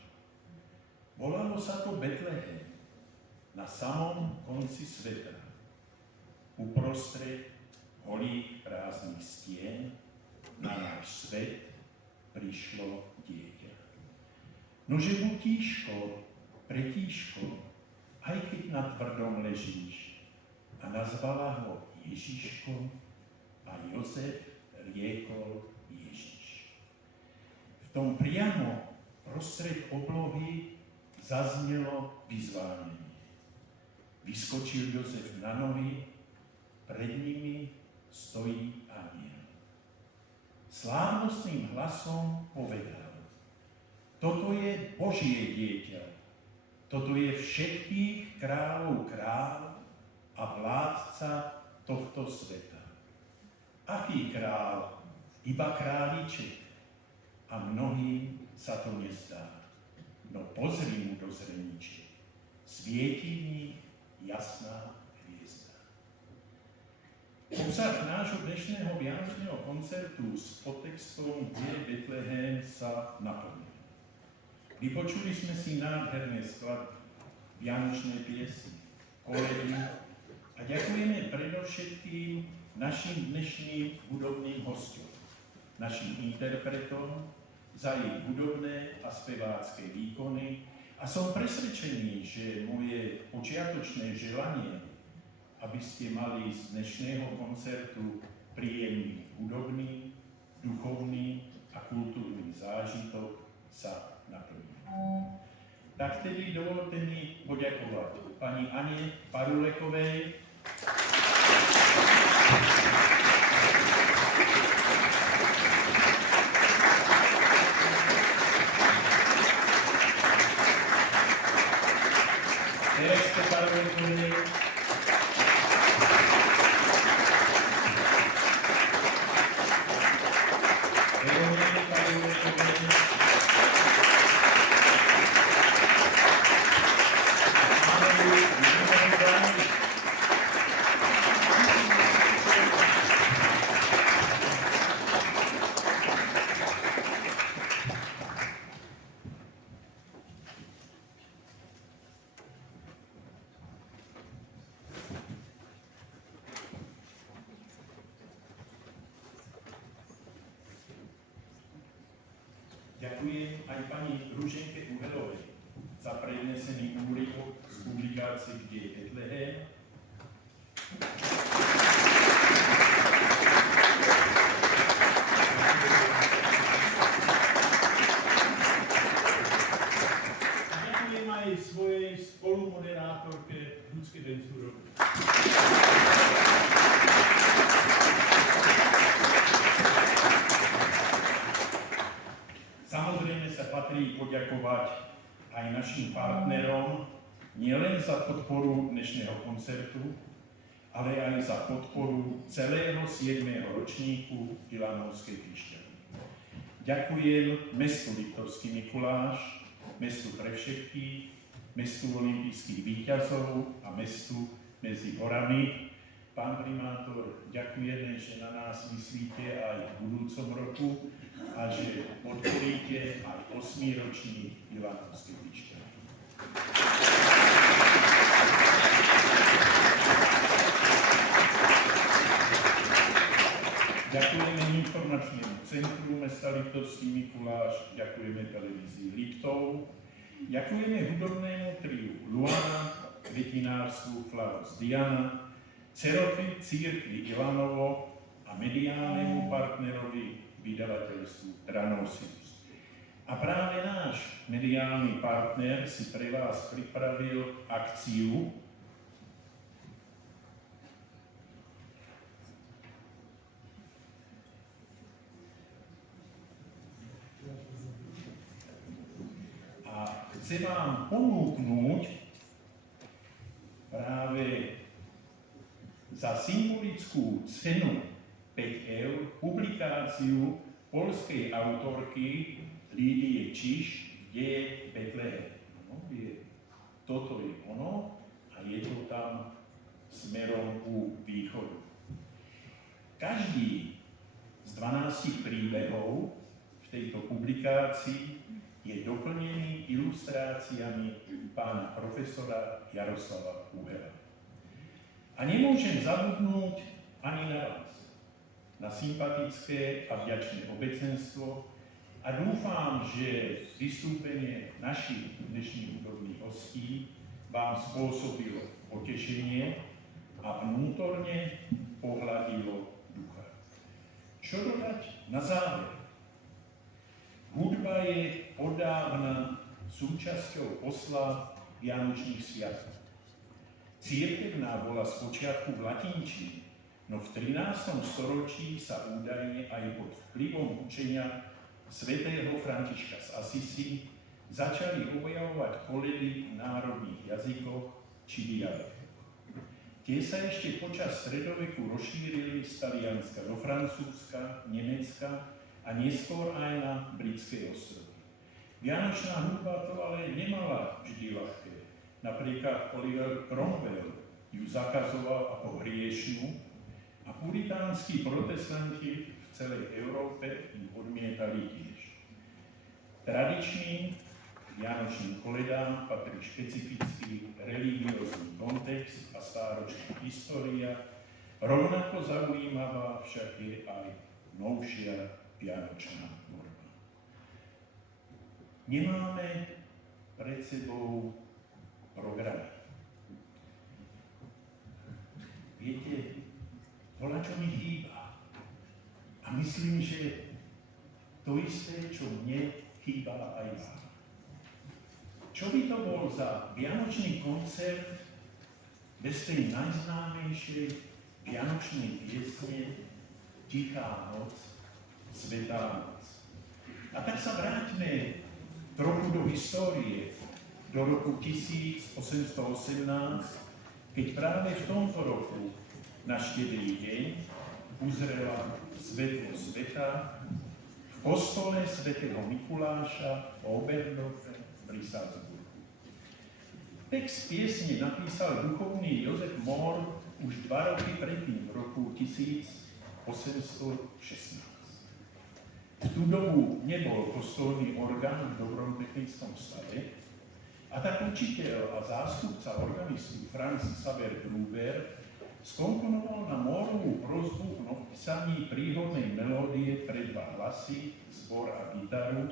Volalo sa to Betlehem, na samom konci sveta. Uprostred holých prázdnych stien na náš svet prišlo dieťa. Nože butíško, pretíško, aj keď na tvrdom ležíš, a nazvala ho Ježiško a Jozef riekol Ježiš. V tom priamo prostred oblohy zaznelo vyzvánenie. Vyskočil Jozef na nohy, pred nimi stojí anjel. Slávnostným hlasom povedal: toto je Božie dieťa. Toto je všetkých kráľov kráľ a vládca tohto sveta. Aký král? Iba králiček. A mnohým sa to nezdá. No pozri mu do zreničiek. Svieti v nich jasná hviezda. Obsah nášho dnešného vianočného koncertu s podtextom Kde je Betlehem sa naplnil. Vypočuli sme si nádherné skladby, vianočné piesne, koledy a ďakujeme predovšetkým našim dnešným hudobným hosťom, našim interpretom za ich hudobné a spevácké výkony a som presvedčený, že moje počiatočné želanie, aby ste mali z dnešného koncertu príjemný hudobný, duchovný a kultúrny zážitok, sa naplní. Tak tedy dovolte mi poďakovať pani Ane Parulekovej, Tereske Parulekovej, Veronike Parulekovej, ďakujem aj pani Ruženke Uhelovej za prednesený úryvok z publikácie Kde je Betlehem. Ďakujem aj svojej spolumoderátorke Ľudske Dencurovej. Samozrejme sa patrí poďakovať aj našim partnerom nielen za podporu dnešného koncertu, ale aj za podporu celého 7. ročníku Ilanovskej Pišťany. Ďakujem mestu Liptovský Mikuláš, mestu pre všetkých, mestu olympijských víťazov a mestu medzi horami. Pán primátor, ďakujeme, že na nás myslíte aj v budúcom roku a že podporíte aj 8. ročník Ilanovskej Pišťany. Ďakujeme informačnému centru mesta Liptovský Mikuláš, ďakujeme televízii Liptov, ďakujeme hudobnému triu Luana, kvetinárstvu Flavos Diana, Cerokvi církvi Ilanovo a mediálnemu partnerovi vydavateľstvu Tranosius. A práve náš mediálny partner si pre vás pripravil akciu a chce vám ponúknuť práve za symbolickú cenu 5 eur publikáciu poľskej autorky Lídie Čiž, kde je Betlehem. No, toto je ono a je to tam smerom ku východu. Každý z 12 príbehov v tejto publikácii je doplnený ilustráciami pána profesora Jaroslava Uhera. A nemôžem zabudnúť ani na vás, na sympatické a vďačné obecenstvo a dúfam, že vystúpenie našich dnešných hudobných hostí vám spôsobilo potešenie a vnútorne pohľadilo ducha. Čo dodať na záver? Hudba je odávna súčasťou osláv Vianočných sviatkov. Cirkevná bola spočiatku v latinčine, no v 13. storočí sa údajne aj pod vplyvom učenia svätého Františka z Asisi začali objavovať koledy v národných jazykoch či dialektoch. Tie sa ešte počas stredoveku rozšírili z Talianska do Francúzska, Nemecka a neskôr aj na Britské ostrovy. Vianočná hudba to ale nemala vždy ľahké. Napríklad Oliver Cromwell ju zakazoval ako hriešnú a puritánsky protestanti v celej Európe ju odmietali tiež. Tradičným vianočným koledám patrí špecifický religiózny kontext a stáročná história, rovnako zaujímavá však je aj novšia vianočná tvorba. Nemáme pred sebou programy. Viete, voľačo mi chýba. A myslím, že to isté, čo mne chýba aj vám. Čo by to bol za vianočný koncert bez tej najznámejšej vianočnej piesne Tichá noc, Svätá noc. A tak sa vráťme trochu do histórie, do roku 1818, keď práve v tomto roku na Štedrý deň uzrela svetlo sveta v kostole svätého Mikuláša v Oberndorfe pri Salzburgu. Text piesne napísal duchovný Jozef Mohr už 2 roky predtým, v roku 1816. V tú dobu nebol kostolný orgán v dobrom technickom stave a tak učiteľ a zástupca organistu Franz Xaver Gruber skomponoval na Mohrovú prosbu o napísaní príhodnej melódie pre 2 hlasy, zbor a gitaru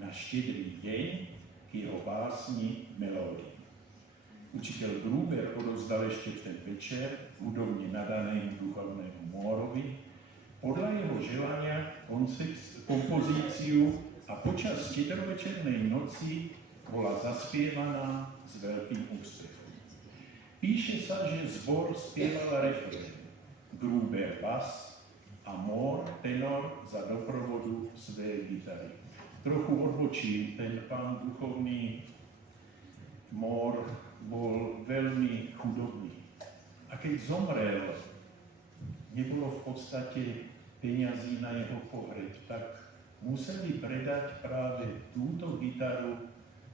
na Štedrý deň k jeho básni Melódii. Učiteľ Gruber odozdal ešte v ten večer hudobne nadanému duchovnému Mohrovi podľa jeho želania kompozíciu a počas štedrovečernej noci bola zaspievaná s veľkým úspechom. Píše sa, že zbor spieval refrén, Gruber bas a Mohr tenor za doprovodu svojej gitary. Trochu odbočím, ten pán duchovný Mohr bol veľmi chudobný. A keď zomrel, nebolo v podstate peňazí na jeho pohreb, tak museli predať práve túto gitaru,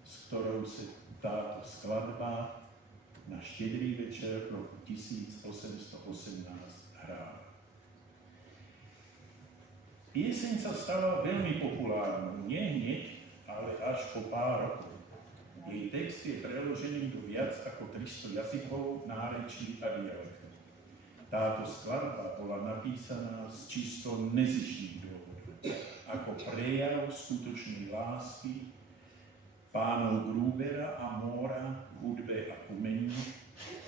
s ktorou sa táto skladba na Štedrý večer roku 1818 hrála. Pieseň sa stala veľmi populárnou, nie hneď, ale až po pár rokov. Jej text je preložený do viac ako 300 jazykov, nárečí a dialektov. Táto skladba bola napísaná z čisto nezištných dôvodov, ako prejav skutočnej lásky pánov Grubera a Móra v hudbe a umení,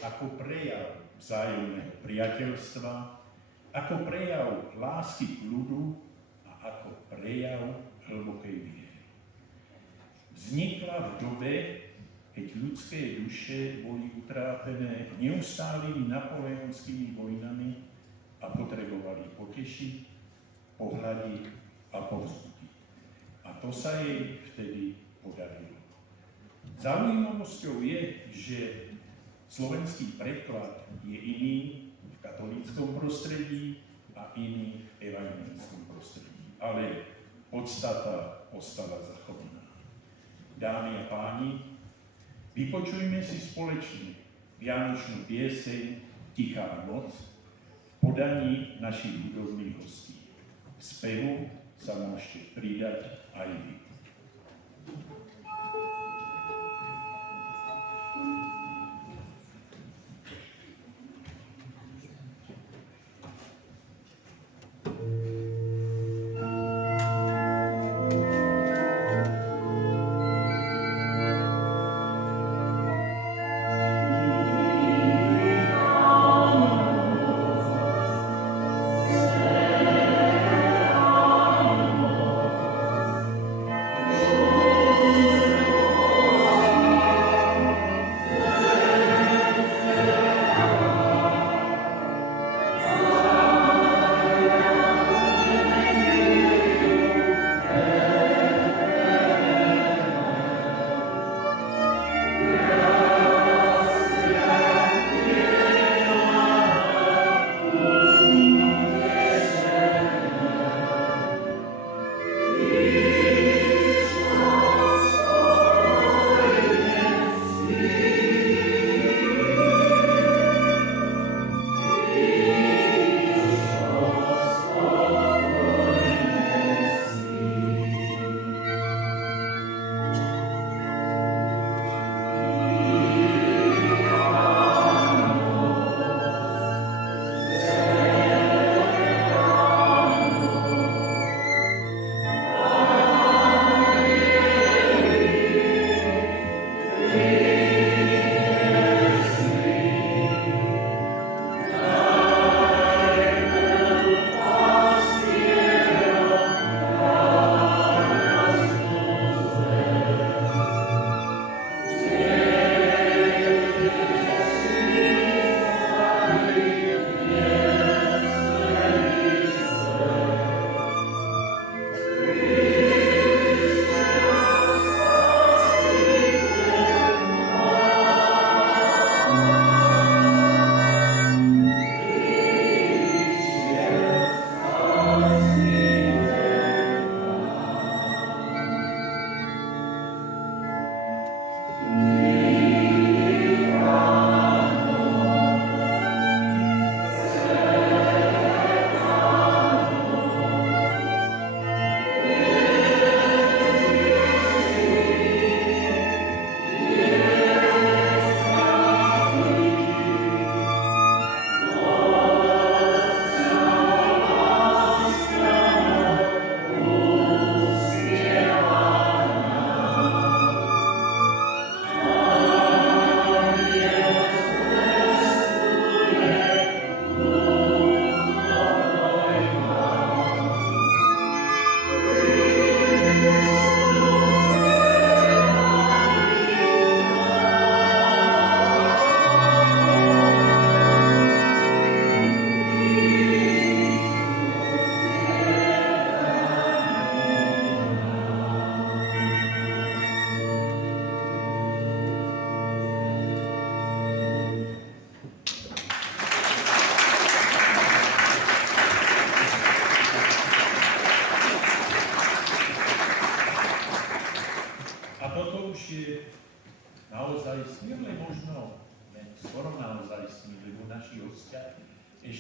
ako prejav vzájomného priateľstva, ako prejav lásky k ľudu a ako prejav hlbokej viery. Vznikla v dobe, keď ľudské duše boli utrápené neustálými napoleonskými vojnami a potrebovali potešiť, pohľadiť a povzbudiť. A to sa jej vtedy podarilo. Zaujímavosťou je, že slovenský preklad je iný v katolíckom prostredí a iný v evanjelickom prostredí. Ale podstata ostala zachovaná. Dámy a páni, vypočujme si spoločne vianočnú pieseň Tichá noc v podaní našich hudobných hostí. K spevu sa môžete pridať aj vy.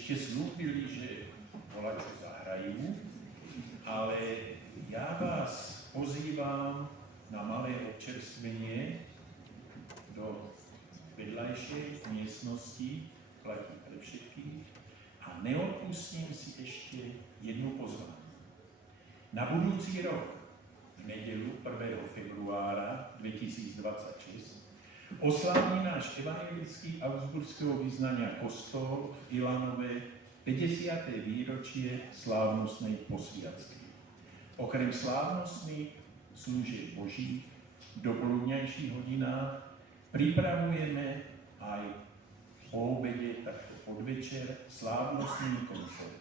ešte slúbili, že volačo zahrajú, ale ja vás pozývam na malé občerstvenie do vedľajšej miestnosti, platí pre všetkých, A neodpustím si ještě jednu pozvánku. Na budoucí rok, v nedělu 1. februára 2026, osláví náš evangelický augsburského vyznania kostol v Ilanove 50. výročie slávnostnej posviacky. Okrem slávnostných služieb Božích v dopoludňajších hodinách pripravujeme aj po obede, takto podvečer, slávnostný koncert.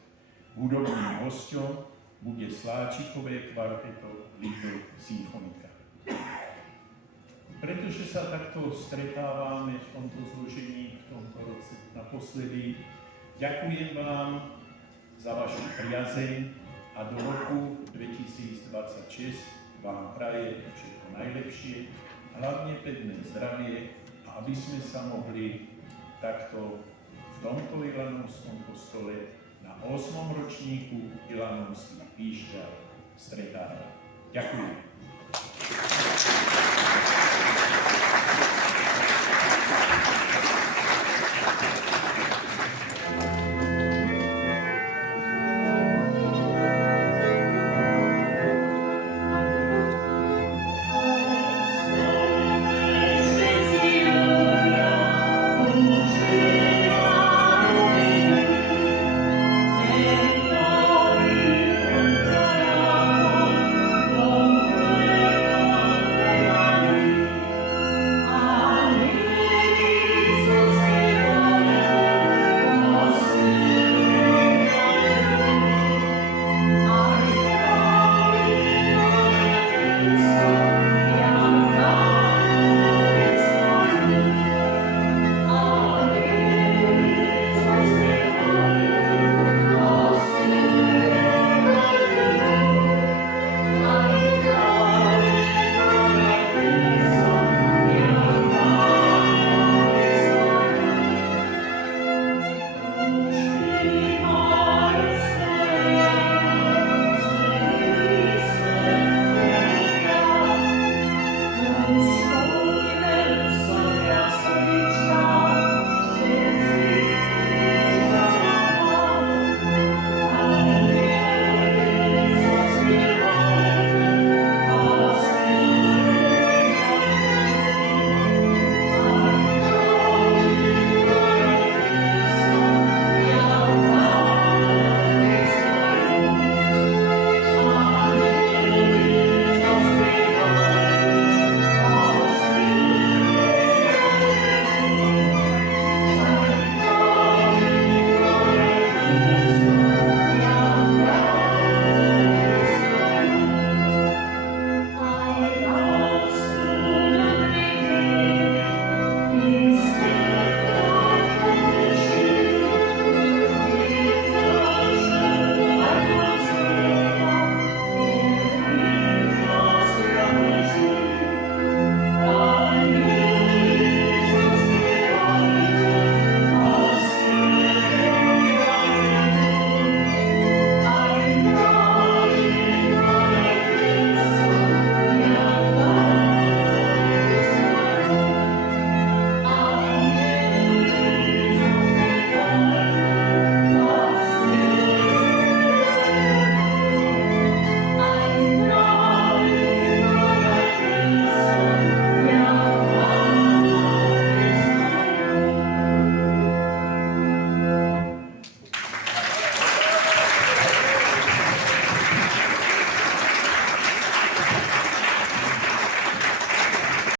Hudobným hosťom bude Sláčikové kvarteto Little Symfonika. Pretože sa takto stretávame v tomto zložení, v tomto roce naposledy, ďakujem vám za vašu priazeň a do roku 2026 vám praje všetko najlepšie, hlavne pevné zdravie, a aby sme sa mohli takto v tomto Ilanovskom kostole na 8. ročníku Ilanovských píšťal stretávať. Ďakujem.